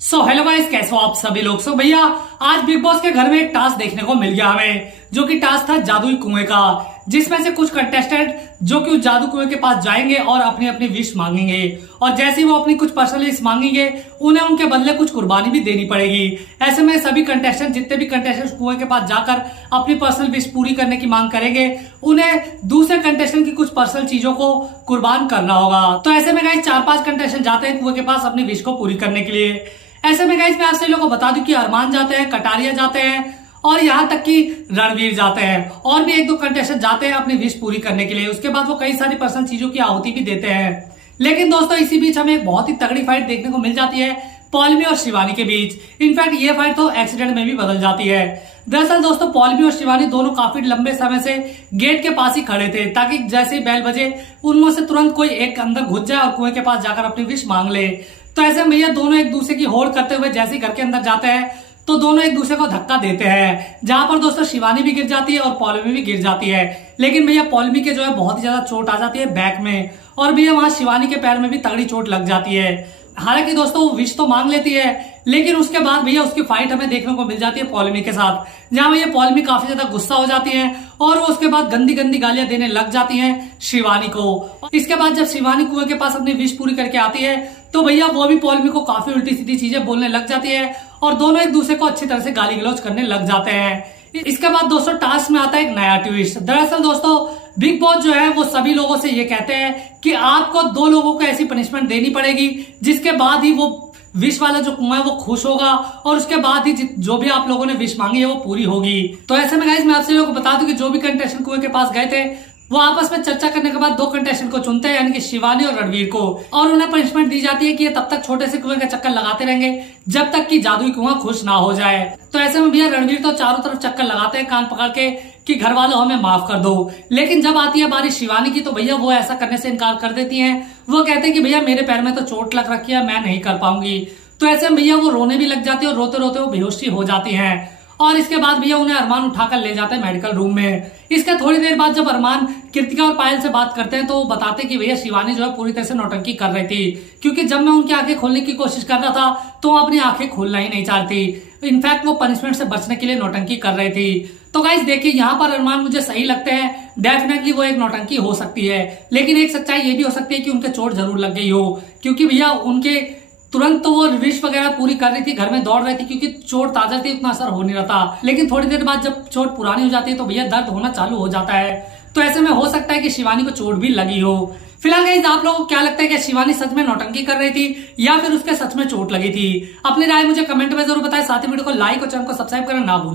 Hello guys, कैसे हो आप सभी लोग। भैया आज बिग बॉस के घर में एक टास्क देखने को मिल गया हमें, जो कि टास्क था जादुई कुएं का, जिसमें से कुछ कंटेस्टेंट जो कि उस जादू कुएं के पास जाएंगे और अपनी अपनी विश मांगेंगे, और जैसे ही वो अपनी कुछ पर्सनल विश मांगेंगे उन्हें उनके बदले कुछ कुर्बानी भी देनी पड़ेगी। ऐसे में सभी कंटेस्टेंट, जितने भी कंटेस्टेंट कुएं के पास जाकर अपनी पर्सनल विश पूरी करने की मांग करेंगे, उन्हें दूसरे कंटेस्टेंट की कुछ पर्सनल चीजों को कुर्बान करना होगा। तो ऐसे में गाइस 4-5 कंटेस्टेंट जाते हैं कुएं के पास अपनी विश को पूरी करने के लिए। ऐसे में गाइस मैं आपसे लोगों को बता दूं कि अरमान जाते हैं, कटारिया जाते हैं और यहाँ तक कि रणवीर जाते हैं, और भी 1-2 कंटेस्टेंट जाते हैं अपनी विश पूरी करने के लिए। उसके बाद वो कई सारी पर्सनल चीजों की आहुति भी देते हैं। लेकिन दोस्तों इसी बीच हमें एक बहुत ही तगड़ी फाइट देखने को मिल जाती है पॉलमी और शिवानी के बीच। इनफैक्ट ये फाइट तो एक्सीडेंट में भी बदल जाती है। दरअसल दोस्तों पॉलमी और शिवानी दोनों काफी लंबे समय से गेट के पास ही खड़े थे, ताकि जैसे ही बेल बजे उनमें से तुरंत कोई एक अंदर घुस जाए और कुएं के पास जाकर अपनी विश मांग ले। तो ऐसे में भैया दोनों एक दूसरे की होड़ करते हुए जैसे ही घर के अंदर जाते हैं तो दोनों एक दूसरे को धक्का देते हैं, जहां पर दोस्तों शिवानी भी गिर जाती है और पॉलमी भी गिर जाती है। लेकिन भैया पॉलमी के जो है बहुत ही ज्यादा चोट आ जाती है बैक में, और भैया वहां शिवानी के पैर में भी तगड़ी चोट लग जाती है। हालांकि दोस्तों वो विश तो मांग लेती है, लेकिन उसके बाद भैया उसकी फाइट हमें देखने को मिल जाती है पॉलमी के साथ, जहां भैया पॉलमी काफी ज्यादा गुस्सा हो जाती है और वो उसके बाद गंदी गंदी गालियां देने लग जाती हैं शिवानी को। इसके बाद जब शिवानी कुएं के पास अपनी विश पूरी करके आती है तो भैया वो भी पॉलमी को काफी उल्टी सीधी चीजें बोलने लग जाती है और दोनों एक दूसरे को अच्छी तरह से गाली गलौज करने लग जाते हैं। इसके बाद दोस्तों टास्क में आता है एक नया ट्विस्ट। दरअसल दोस्तों बिग बॉस जो है वो सभी लोगों से ये कहते हैं कि आपको 2 लोगों को ऐसी पनिशमेंट देनी पड़ेगी जिसके बाद ही वो विश वाला जो कुआं है वो खुश होगा, और उसके बाद ही जो भी आप लोगों ने विश मांगी है वो पूरी होगी। तो ऐसे में गाइस मैं आपसे लोगों को बता दूं कि जो भी कंटेस्टेंट कुएं के पास गए थे वो आपस में चर्चा करने के बाद 2 कंटेस्टेंट को चुनते हैं, यानी कि शिवानी और रणवीर को, और उन्हें पनिशमेंट दी जाती है कि ये तब तक छोटे से कुएं का चक्कर लगाते रहेंगे जब तक कि जादुई कुआं खुश ना हो जाए। तो ऐसे में भैया रणवीर तो चारों तरफ चक्कर लगाते हैं कान पकड़ के कि घर वालों हमें माफ कर दो। लेकिन जब आती है बारी शिवानी की तो भैया वो ऐसा करने से इनकार कर देती हैं। वो कहते हैं कि भैया मेरे पैर में तो चोट लग रखी है, मैं नहीं कर पाऊंगी। तो ऐसे में भैया वो रोने भी लग जाती है और रोते रोते वो बेहोशी हो जाती हैं। और इसके बाद भैया उन्हें अरमान उठाकर ले जाते हैं मेडिकल रूम में। इसके थोड़ी देर बाद जब अरमान कृतिका और पायल से बात करते हैं तो वो बताते हैं कि भैया शिवानी जो है पूरी तरह से नौटंकी कर रही थी, क्योंकि जब मैं उनकी आंखें खोलने की कोशिश कर रहा था तो वो अपनी आंखें खोलना ही नहीं चाहती। इनफैक्ट वो पनिशमेंट से बचने के लिए नौटंकी कर रही थी। तो गाइस देखिए यहाँ पर अरमान मुझे सही लगते हैं, डेफिनेटली वो एक नौटंकी हो सकती है, लेकिन एक सच्चाई ये भी हो सकती है कि उनके चोट जरूर लग गई हो, क्योंकि भैया उनके तुरंत तो वो विश वगैरह पूरी कर रही थी, घर में दौड़ रही थी, क्योंकि चोट ताजा थी, उतना असर हो नहीं रहा था। लेकिन थोड़ी देर बाद जब चोट पुरानी हो जाती है तो भैया दर्द होना चालू हो जाता है। तो ऐसे में हो सकता है कि शिवानी को चोट भी लगी हो। फिलहाल गाइस आप लोगों को क्या लगता है कि शिवानी सच में नौटंकी कर रही थी या फिर उसके सच में चोट लगी थी? अपनी राय मुझे कमेंट में जरूर बताएं। साथ ही वीडियो को लाइक और चैनल को सब्सक्राइब करना ना भूलें।